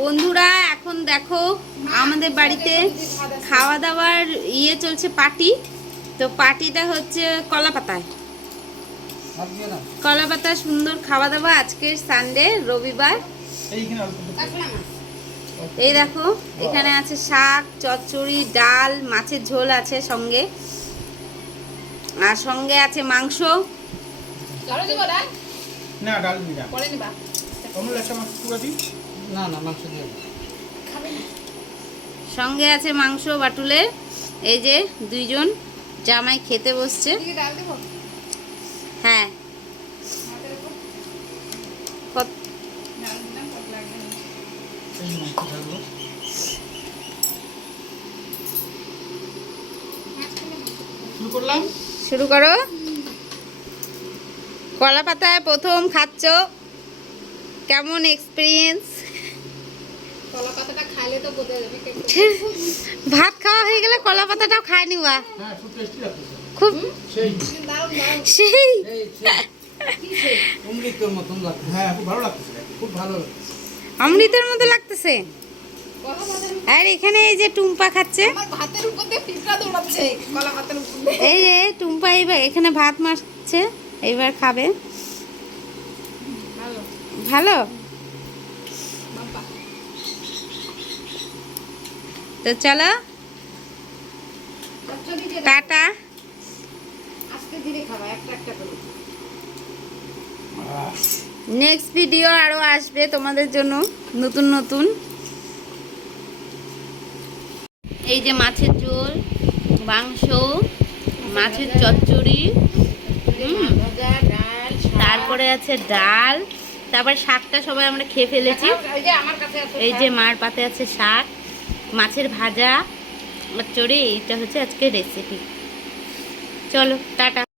বন্ধুরা এখন দেখো আমাদের বাড়িতে খাওয়া দাওয়ার চলছে পার্টি। তো পার্টিটা হচ্ছে কলা পাতায়, কলা পাতা সুন্দর খাওয়া দাওয়া। আজকের সানডে, রবিবার। এই দেখো এখানে আছে শাক, চচ্চড়ি, ডাল, মাছের ঝোল আছে সঙ্গে, আর সঙ্গে আছে মাংস। না ডাল দিবা পরে নিবা কমল একটা মাংস পুরো দি না না মাংস দিও খাবে না। সঙ্গে আছে মাংস বাটুলের। এই যে দুইজন জামাই খেতে বসছে। ডাল দেব? হ্যাঁ শুরু করো। কলা পাতায় প্রথম খাচ্ছ, কেমন এক্সপিরিয়েন্স? কলা পাতাটা খাইলে তো বোঝা যাবে। ভাত খাওয়া হয়ে গেলে কলা পাতাটাও খায় নিবা। হ্যাঁ খুব টেস্টি লাগছে, খুব সেই সেই অমৃতের মতন লাগছে। হ্যাঁ খুব ভালো লাগছে, খুব ভালো অমৃতের মতো লাগতেছে। আর এখানে এই যে টুম্পা খাচ্ছে, আমার ভাতের উপর দিয়ে পিঁপড়া দৌড়াচ্ছে কলা পাতার উপর দিয়ে। এই যে টুম্পা এইবার এখানে ভাত মারছে, এইবার খাবে। ভালো ভালো বাবা। তো চলো চচ্চড়ি দিয়ে টাটা। আজকে ধীরে খাবা, একটা একটা করে। নেক্সট ভিডিও আরো আসবে তোমাদের জন্য নতুন নতুন। এই যে মাছের ঝোল, মাংস, মাছের চচ্চড়ি, ভাজা, ডাল, তারপরে আছে ডাল, তারপর শাকটা সবাই আমরা খেয়ে ফেলেছি। এই যে আমার কাছে আছে এই যে মার পাতে আছে শাক, মাছের ভাজা, চচ্চড়ি। এইটা হচ্ছে আজকে রেসিপি। চলো টাটা।